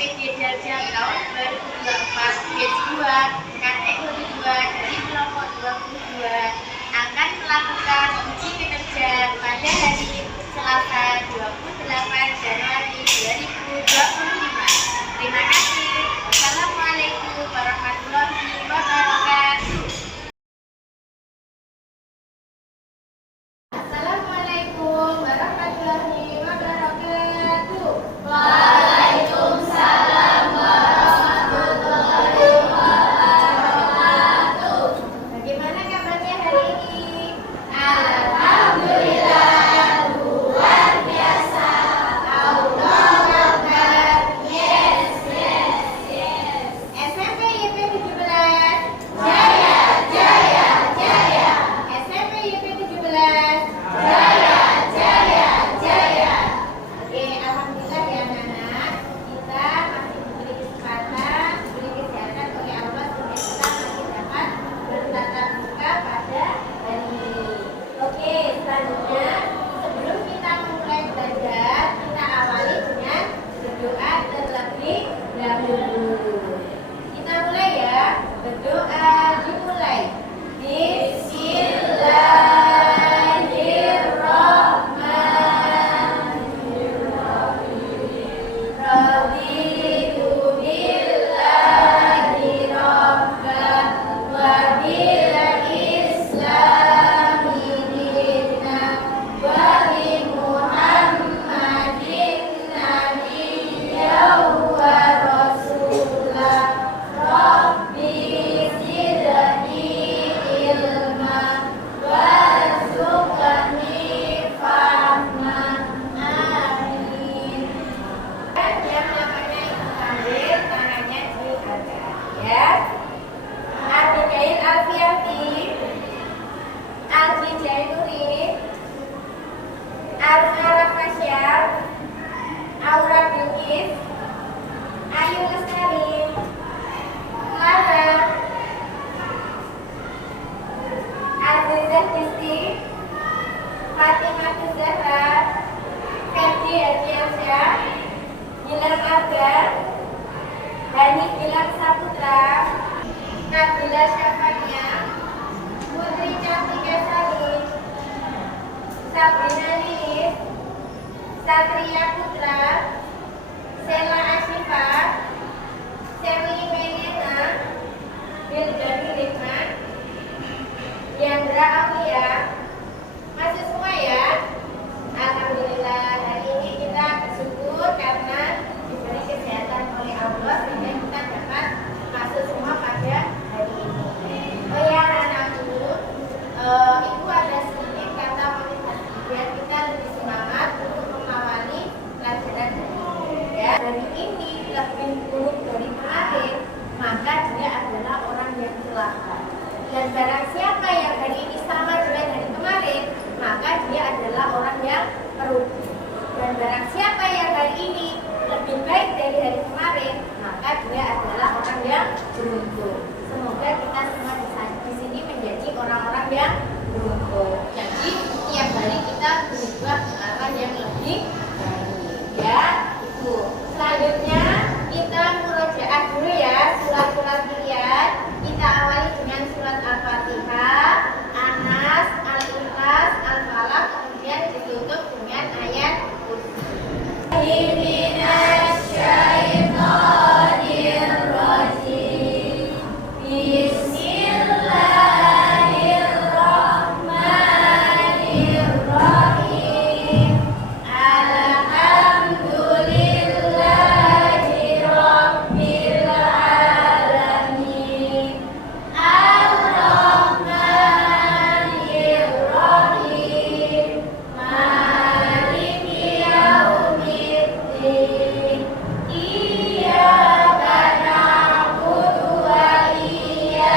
PJ Jajang tahun 2024 batch 2 kategori 2 dari kelompok 22 akan melakukan uji kinerja pada hari Selasa 28 Januari 2025. Terima kasih. Wassalamualaikum warahmatullahi wabarakatuh. Assalamualaikum warahmatullahi wabarakatuh. Waalaikumsalam warahmatullahi wabarakatuh. Bagaimana kabarnya hari ini? Alhamdulillah, luar biasa. Allahu Akbar. Yes. SMP YP 17. Jaya, jaya, jaya. SMP YP 17. Jaya, jaya, jaya. Oke, alhamdulillah ya anak-anak, kita masih diberi kesempatan, diberi kesehatan oleh Allah sehingga kita masih dapat bertatap muka pada hari ini. Oke, selanjutnya sebelum kita mulai belajar, kita awali dengan berdoa terlebih dahulu. Kita mulai ya, berdoa dimulai. Bismillahirrahmanirrahim. Raditu billahi rabban wa bil islami dinan wa bi Muhammadin nabiyyan wa rasulah. Rabbi zidni ilma warzuqni fahma. Amin. Yang namanya ibu hamil tangannya diangkat ya. Abigail Alfiati, Alji Jainuri, Alfara Fasyal, Aura Bilkis, Ayu Lestari, Clara, Azizah Disti, Fatimah Zahra, Ferdi Ardiansyah, Gilang Arga, Hani Gilang Saputra, Nabila Syafania, Putri Cantika Sari, Sabrina Lilis, Satria Putra, Sela Asyifa, Semi Menena, Biljani Rikman, Yandra Aulia. Masih semua ya. Alhamdulillah, hari ini kita bersyukur karena diberi kesehatan oleh Allah sehingga kita dapat masuk semua pada hari ini. Oh ya anak-anakku, ibu ada sedikit kata motivasi biar kita lebih semangat untuk mengawali pelajaran hari ini. Ya, hari ini lebih buruk dari kemarin, maka dia adalah orang yang celaka. Dan barang siapa yang hari ini sama dengan hari kemarin, maka dia adalah orang yang merugi. Dan barang siapa yang hari ini lebih baik dari hari kemarin, maka dia adalah orang yang beruntung. Semoga kita semua di sini menjadi orang-orang yang beruntung. Jadi tiap hari kita berubah ke arah yang lebih baik. Ya, itu. Selanjutnya kita murojaah dulu ya surat-surat pilihan. Kita awali dengan surat Al-Fatihah, Anas, Al-Ikhlas, Al-Falaq, kemudian ditutup dengan ayat kursi. Bismillahirrahmanirrahim. Bismillahirrahmanirrahim. Alhamdulillahi rabbil alamin. Ar-Rahmanirrahim. Maliki yaumiddin. Iyyaka na'budu wa iyyaka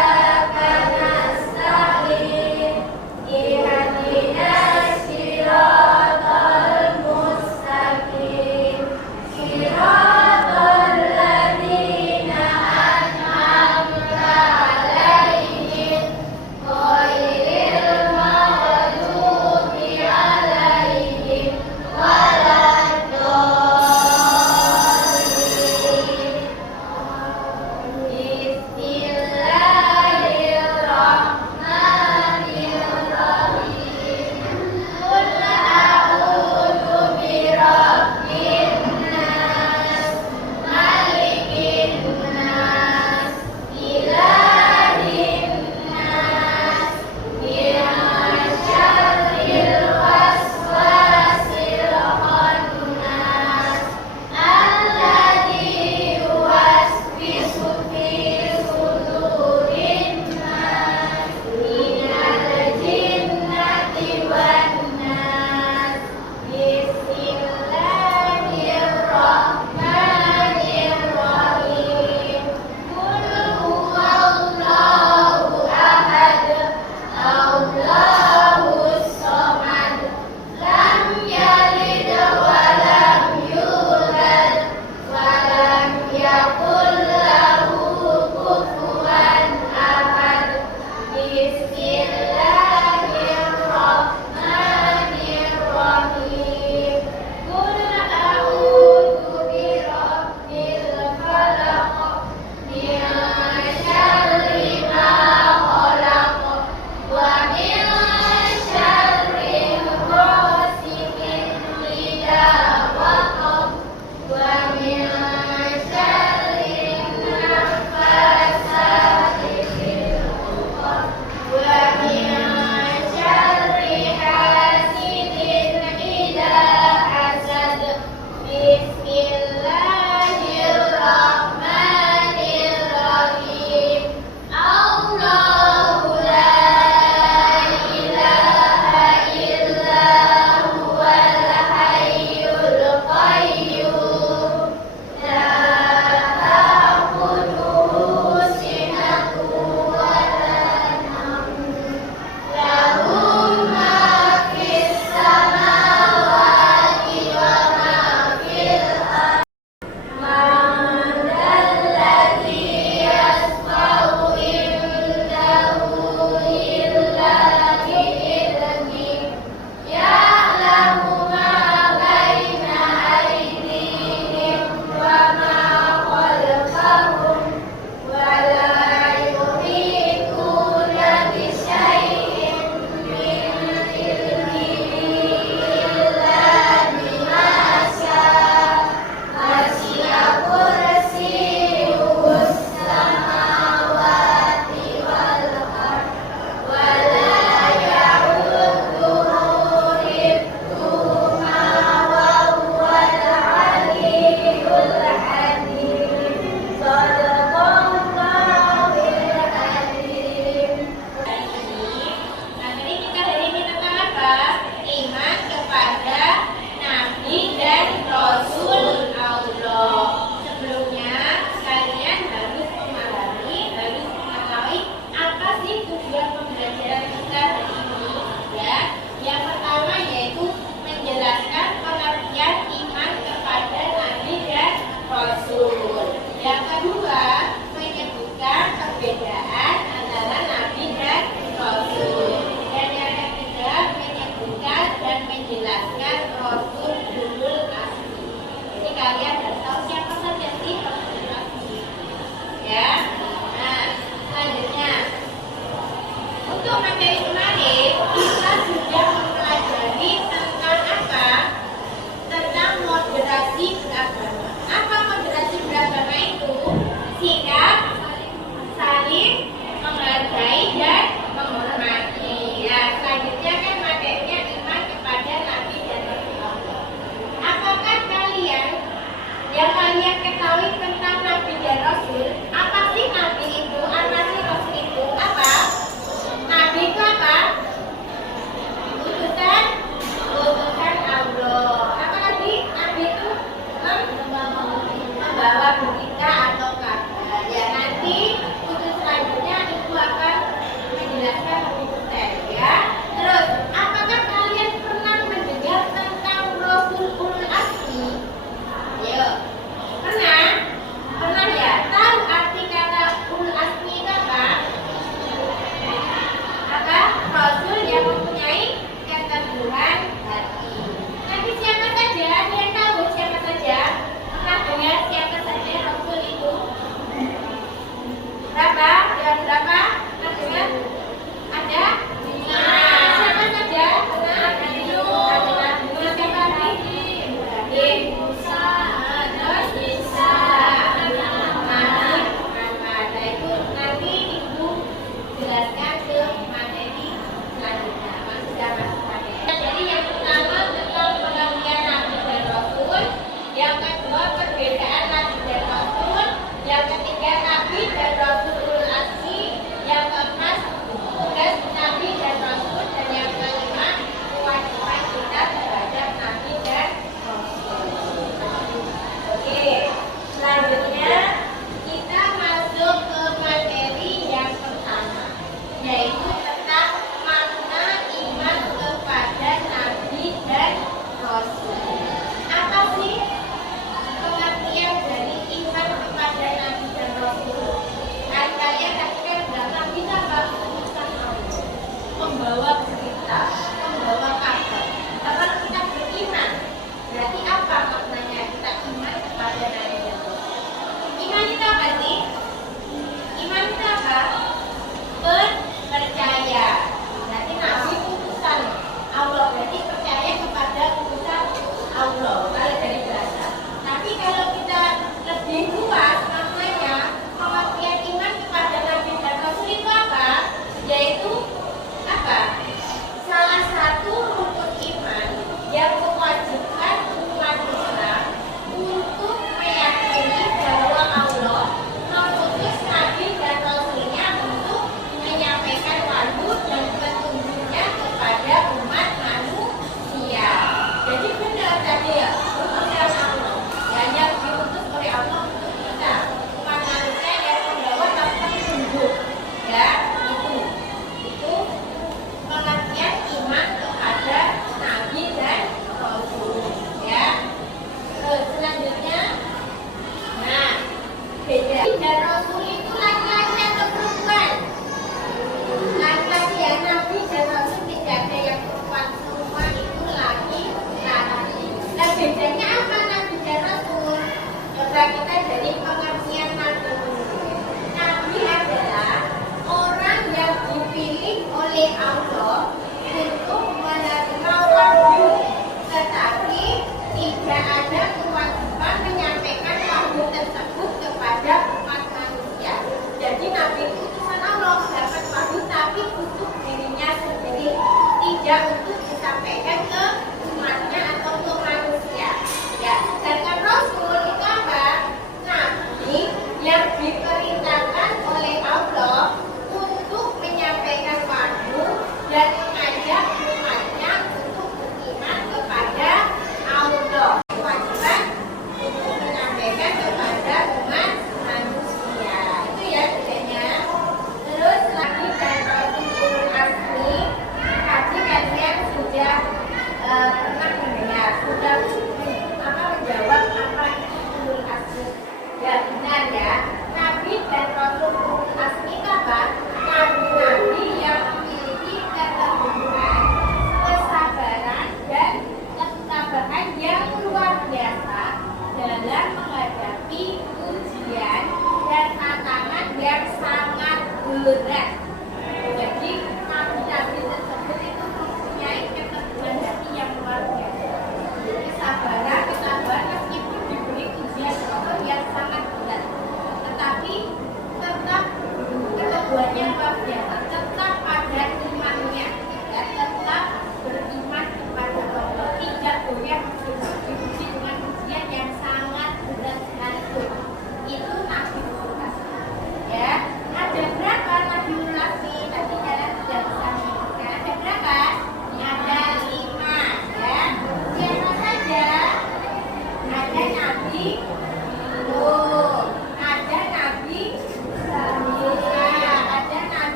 Untuk materi kemarin kita sudah mempelajari tentang apa? Tentang moderasi beragama. Apa moderasi beragama itu? Sikap saling menghargai dan menghormati. Ya, selanjutnya kan materinya iman kepada Nabi dan Rasul Allah. Apakah kalian yang kalian ketahui tentang Nabi dan Rasul? Apa sih Nabi itu? Apa sih Rasul itu? Apa? Nabi itu apa?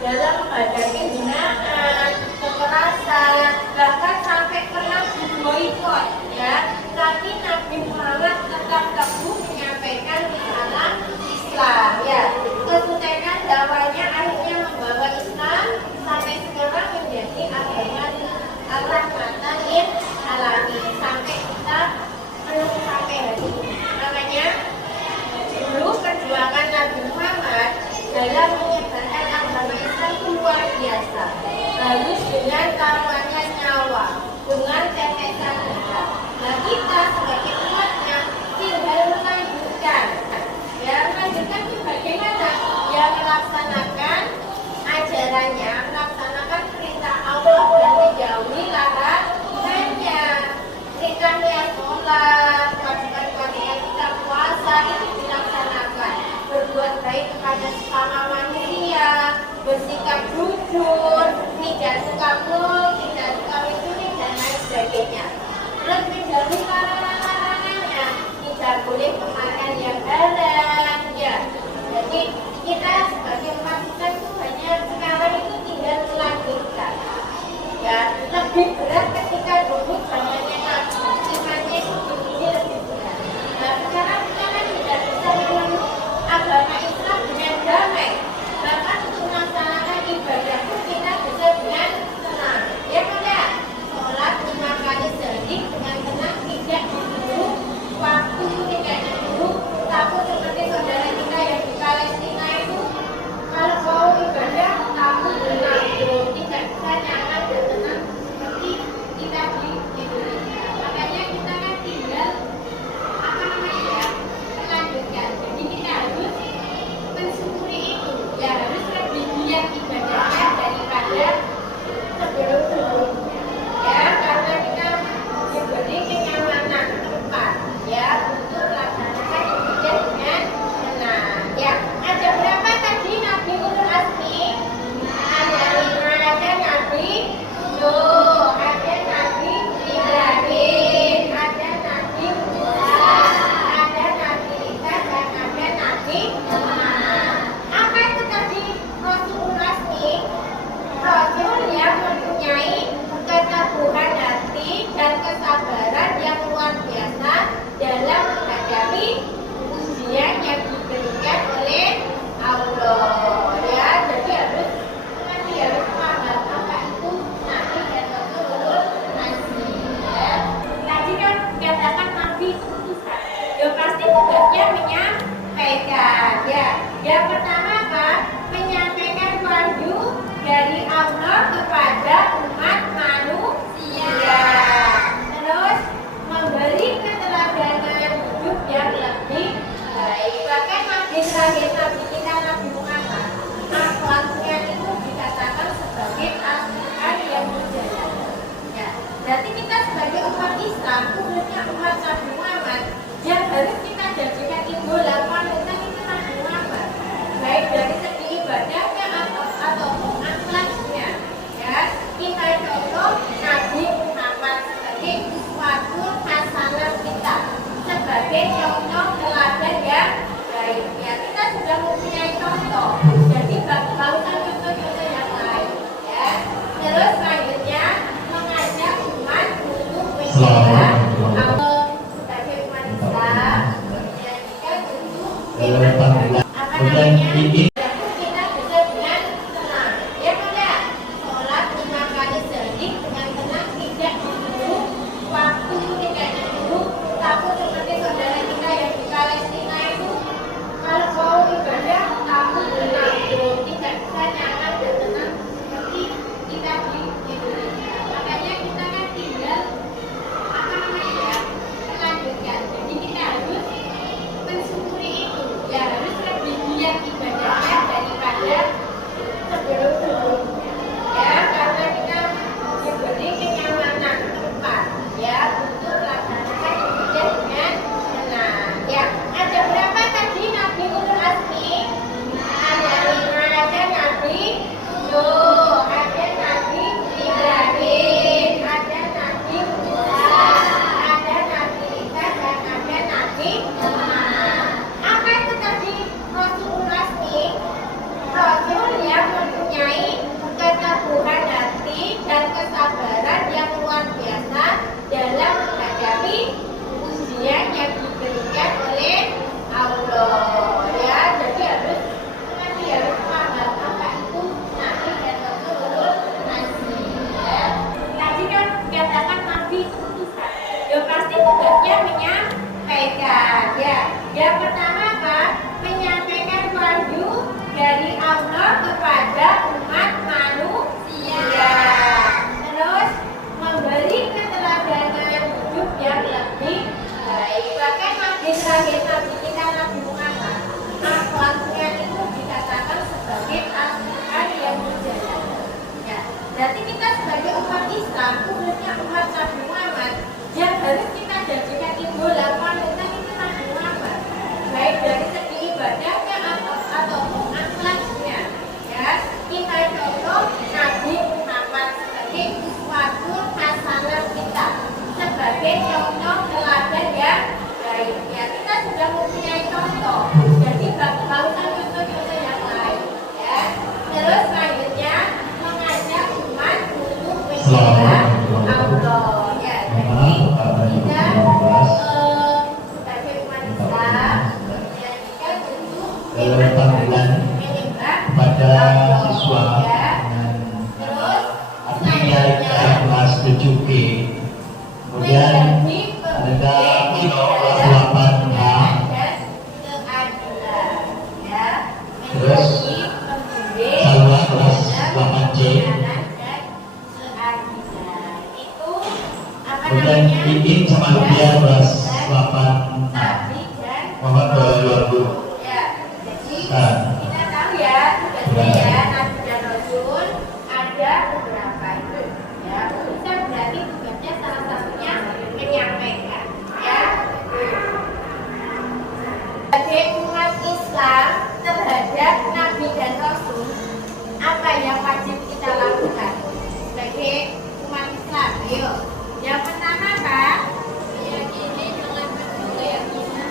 dalam menghadapi hinaan, kekerasan, bahkan sampai pernah diboikot, ya. Tapi Nabi Muhammad tetap teguh menyampaikan risalah Islam, ya. Kesuksesan dakwahnya akhirnya membawa Islam sampai sekarang menjadi agama rahmatan lil alamin sampai kita belum sampai hari ini. Makanya dulu perjuangan Nabi Muhammad dalam menyebarkan agama Islam itu luar biasa. Harus dengan taruhannya nyawa, dengan tetesan darah. Nah kita sebagai umatnya tinggal melanjutkan. Ya melanjutkan itu bagaimana? Ya melaksanakan ajarannya, melaksanakan perintah Allah dan menjauhi larangannya. Perintahnya sholat, kewajiban-kewajiban kita puasa itu dilaksanakan. Berbuat baik kepada sesama manusia, bersikap jujur, tidak suka bohong, tidak suka mencuri dan lain sebagainya. Terus menjauhi larangan-larangannya, tidak boleh memakan yang haram, ya. Jadi kita sebagai umat Islam itu hanya sekarang itu tinggal melanjutkan. Ya, lebih berat ketika dulu zamannya Nabi, imannya itu begini lebih berat. Nah sekarang kita kan tidak bisa memeluk agama Islam dengan damai. Bahkan untuk melaksanakan ibadah pun kita bisa dengan tenang. Ya kan ya? Sholat 5 kali sehari dengan tenang, tidak diburu waktu, tidak diburu takut seperti saudara kita yang di Palestina itu. Kalau mau ibadah takut menanggung, tidak bisa nyaman dan tenang seperti kita di Indonesia. Makanya kita kan tinggal melanjutkan. Jadi kita harus mensyukuri itu. Ya harus lebih giat ibadahnya daripada sebelum-sebelumnya. Ya karena kita diberi kenyamanan tempat ya untuk melaksanakan ibadah dengan benar. Ya ada berapa tadi Nabi Ulul Azmi? Ada 5, ada Nabi Nuh, ada Nabi Ibrahim, ada Nabi Musa, ada Nabi Isa, dan ada Nabi Muhammad. Apa itu tadi Rasulul Azmi? Rasul yang mempunyai keteguhan hati dan kesabaran yang luar biasa dalam menghadapi ujian yang diberikan oleh Allah. Ya, jadi harus paham apa itu Nabi dan Rasulul Azmi. Ya. Tadi kan dikatakan Nabi itu utusan. Ya pasti tugasnya menyampaikan. Ya, yang pertama apa? Menyampaikan wahyu dari Allah kepada umat manusia. Terus memberi keteladanan hidup yang lebih baik. Bahkan Nabi terakhir Nabi kita Nabi Muhammad, akhlaknya itu dikatakan sebagai Al-Quran yang berjalan. Ya, berarti kita sebagai umat Islam, khususnya umat Nabi Muhammad, yang harus kita jadikan idola panutan itu Nabi Muhammad. Baik dari segi ibadahnya ataupun akhlaknya. Ya, kita contoh Nabi Muhammad sebagai uswatun hasanah kita, sebagai contoh teladan yang baik. Ya, kita sudah mempunyai contoh. Jadi bagusan contoh-contoh yang lain. Ya, terus selanjutnya mengajak umat untuk menjaga Allah sebagai umat Islam, menjadikan untuk apa namanya? Kita bisa dengan tenang. Ya pada sholat 5 kali sehari dengan tenang, tidak diburu waktu, tidak diburu takut seperti saudara kita yang di Palestina itu. Kalau mau ibadah takut menanggung, tidak bisa nyaman dan tenang seperti kita di Indonesia. Makanya kita kan tinggal Allah. Ya, jadi kita sebagai umat Islam ya kita tentu menyembah kepada siswa terus artinya kelas 7G, kemudian ada kelas 8H, terus saluran kelas 8C, kemudian Iin sama Ludia kelas 8A. Mohon doa dulu. Kita tahu ya, tugasnya ya, Nabi dan Rasul ada beberapa itu. Ya, bisa berarti tugasnya salah satunya menyampaikan. Ya, sebagai umat Islam terhadap Nabi dan Rasul, apa yang wajib kita lakukan sebagai umat Islam? Ayo, yang pertama apa? Meyakini dengan penuh keyakinan.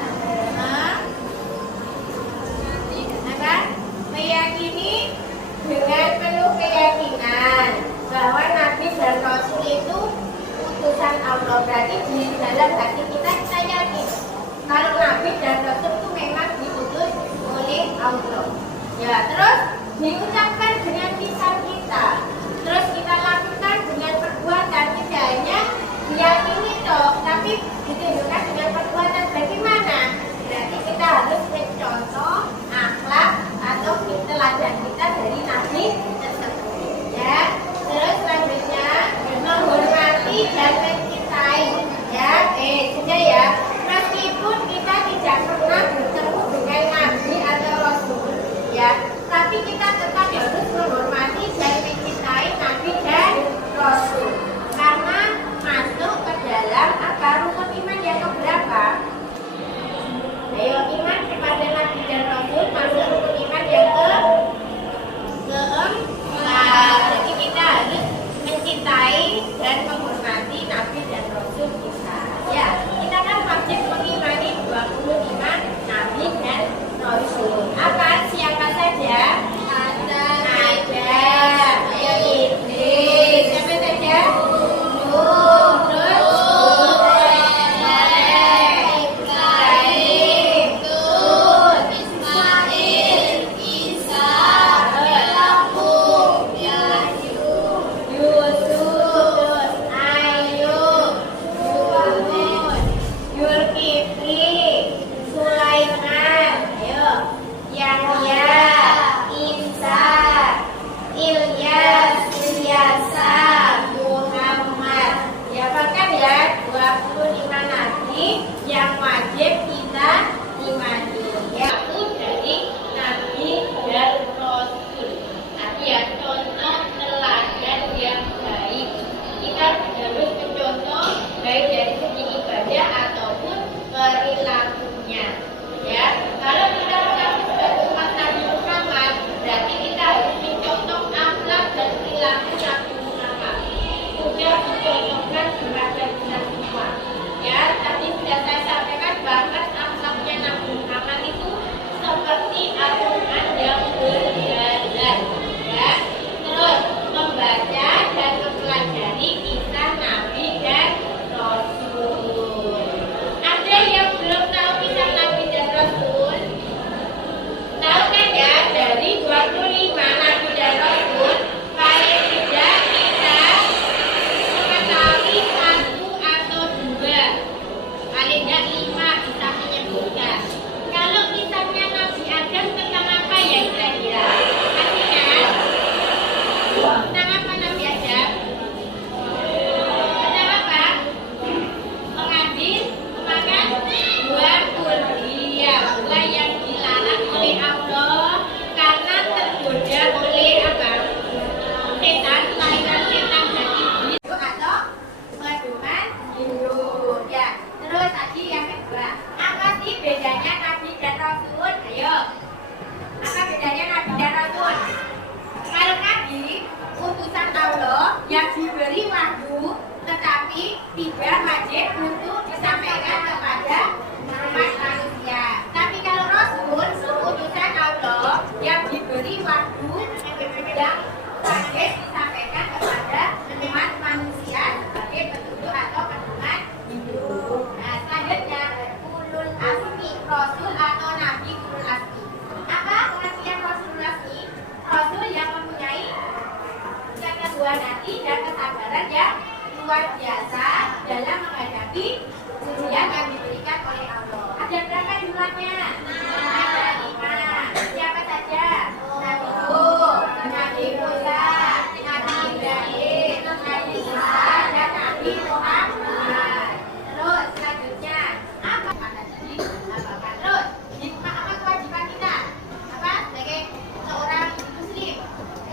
Meyakini dengan penuh keyakinan bahwa Nabi dan Rasul itu utusan Allah. Berarti di dalam hati kita yakin kalau Nabi dan Rasul itu memang diutus oleh Allah. Ya, terus diucapkan dengan lisan kita, terus kita lakukan dengan perbuatan. Tidak hanya diyakini toh, tapi ditunjukkan dengan perbuatan. Bagaimana? Berarti kita harus mencontoh akhlak atau teladan kita dari Nabi tersebut. Ya, terus selanjutnya menghormati dan mencintai. Ya, sudah ya. Meskipun kita tidak pernah bertemu dengan Nabi atau Rasul, ya, tapi kita tetap harus menghormati dan mencintai Nabi dan Rasul. Karena masuk ke dalam apa rukun iman yang keberapa? Ayo, iman kepada Nabi dan Rasul masuk rukun iman yang keempat. Jadi kita harus mencintai dan menghormati Nabi dan Rasul kita. Ya, kita kan wajib mengimani 20 iman Nabi dan Rasul. Apa? Siapa saja? Ada. Ayo, Idris. Siapa saja? Yang wajib kita imani, yaitu dari Nabi dan Rasul. Tapi ya contoh teladan yang baik. Kita harus mencontoh baik dari segi ibadah ataupun perilakunya. Ya, kalau kita mengaku sebagai umat Nabi Muhammad, berarti kita harus mencontoh akhlak dan perilaku Nabi Muhammad. Sudah dicontohkan kepada kita semua. Ya, tadi sudah saya sampaikan bahkan akhlaknya Nabi Muhammad itu seperti aturan yang berjalan. Ya, terus membaca dan mempelajari kisah Nabi dan Rasul. Ada yang belum tahu kisah Nabi dan Rasul? Tahu kan ya, dari 25 Nabi dan Rasul paling tidak kita mengetahui satu atau dua, paling tidak 5 bisa menyebutkan. Kalau kisahnya Nabi Adam tentang apa ya kira-kira? Artinya tentang apa Nabi Adam? Tentang apa? Mengambil, memakan buah kurnia, buah yang dilarang oleh Allah karena tergoda oleh apa? Setan, kelainan setan dan iblis atau pedoman hidup. Ya, terus tadi yang kedua, apa sih bedanya Nabi dan Rasul? Ayo, apa bedanya Nabi dan Rasul? Kalau Nabi utusan ketangguhan hati dan kesabaran yang luar biasa dalam menghadapi ujian yang diberikan oleh Allah. Ada berapa jumlahnya? Ada 5. Siapa saja? Nabi Nuh, Nabi Musa, Nabi Ibrahim, Nabi Isa, dan Nabi Muhammad. Terus selanjutnya apa kata tadi? Apa terus? Apa kewajiban kita? Apa sebagai seorang muslim?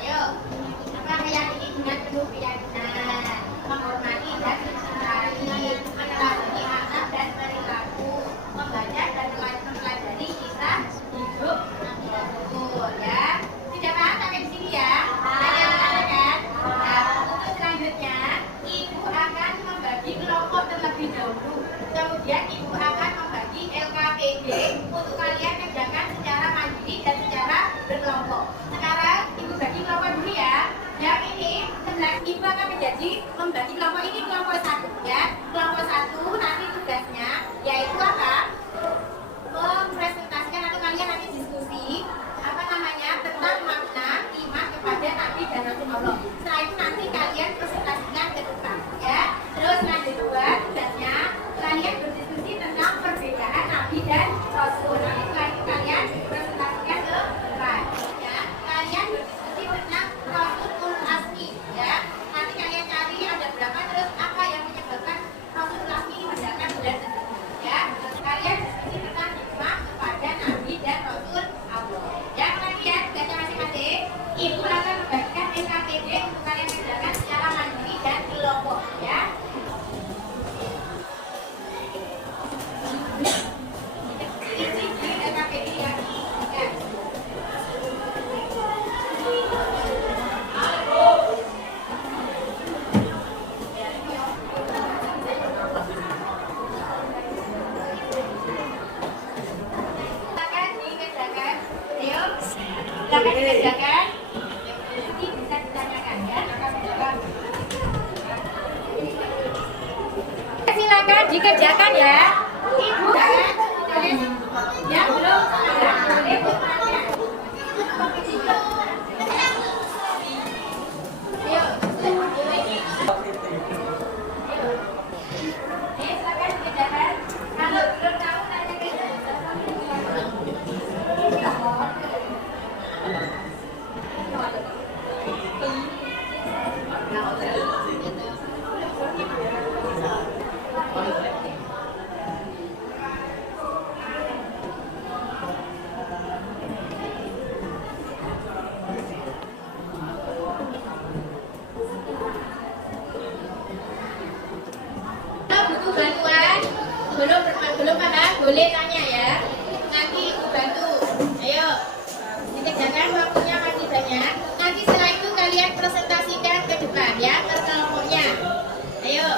Ayo, apa meyakini dengan penuh keyakinan, menghormati dan mencintai, meneladani akhlak dan perilaku, membaca dan mempelajari kisah hidup Nabi Rasul, ya. Tidak paham sampai di sini ya? Ada yang bertanyakan? Nah, untuk selanjutnya, ibu akan membagi kelompok terlebih dahulu. Kemudian ibu akan membagi LKPD untuk kalian kerjakan secara mandiri dan secara berkelompok. Sekarang ibu bagi kelompok dulu ya. Yang ini sebelah ibu akan menjadi membagi kelompok ini kelompok 1 ya. Kelompok 1 nanti tugasnya yaitu apa? Mempresentasikan atau kalian nanti diskusi apa namanya tentang makna iman kepada Nabi dan Rasulullah. Setelah itu nanti kalian presentasikan ke depan ya. Terus lanjut 2 tugasnya kalian berdiskusi tentang perbedaan Nabi dan Rasul. Nanti setelah itu kalian presentasikan ke depan ya. Kalian berdiskusi tentang Rasul Asmi ya. Nanti kalian cari ada berapa terus apa yang menyebabkan Rasul Asmi mendapat bulan tersebut ya. Kalian diskusi tentang hikmah kepada Nabi dan Rasul Allah. Yang tadi ya tugasnya masing-masing. Ibu akan membagikan SKPD untuk kalian kerjakan secara mandiri dan kelompok ya. Isi di SKPD ya. Ya. Silakan dikerjakan. Ayo. Silakan dikerjakan. Ini bisa ditanyakan ya. Silakan dikerjakan ya. Ibu jangan tulis yang belum boleh bertanya. Ayo. Silakan dikerjakan. Kalau belum tahu tanya ke butuh bantuan, belum paham, boleh tanya ya. Nanti ibu bantu. Ayo, dikerjakan waktunya masih banyak. Nanti setelah itu kalian presentasikan ke depan ya, per kelompoknya. Ayo.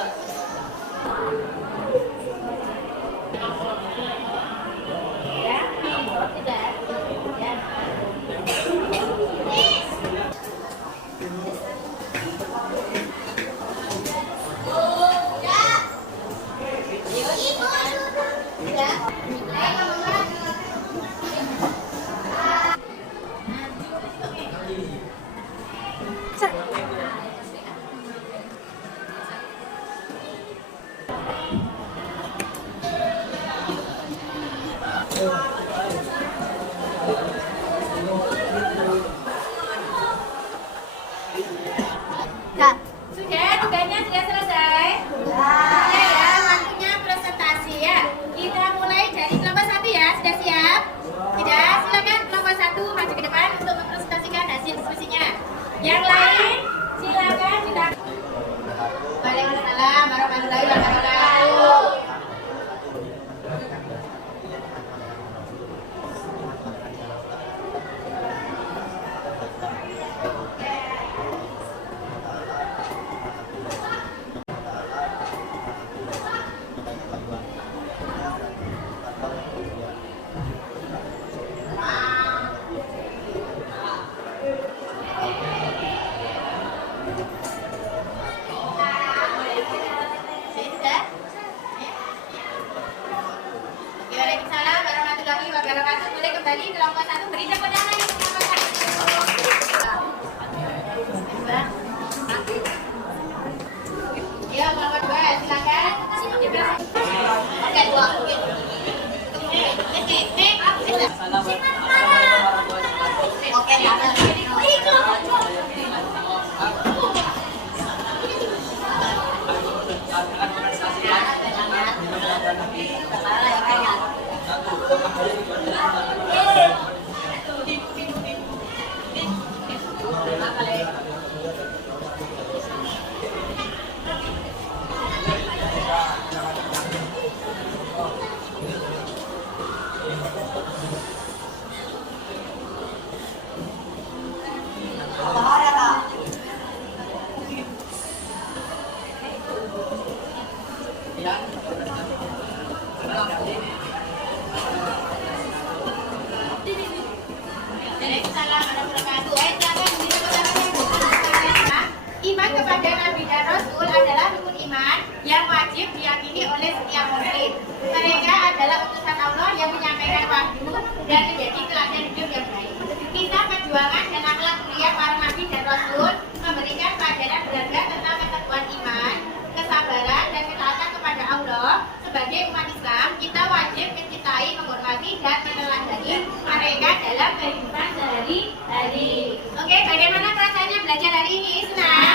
Ya, sudah. Ya. Sudah, tugasnya sudah selesai? Sudah ya, waktunya presentasi ya. Kita mulai dari kelompok 1 ya, sudah siap? Sudah, silakan kelompok 1 maju ke depan untuk mempresentasikan hasil diskusinya. Yang lain, silakan kita. Waalaikumsalam warahmatullahi wabarakatuh. Waalaikumsalam warahmatullahi wabarakatuh. Boleh kembali kelompok 1 beri tepuk tangan untuk kelompok 1. setiap muslim. Mereka adalah utusan Allah yang menyampaikan wahyu dan menjadi teladan hidup yang baik. Kisah perjuangan dan akhlak mulia para nabi dan rasul memberikan pelajaran berharga tentang keteguhan iman, kesabaran, dan ketaatan kepada Allah. Sebagai umat Islam, kita wajib mencintai, menghormati, dan meneladani mereka dalam kehidupan sehari-hari. Oke, bagaimana perasaannya belajar hari ini? Senang?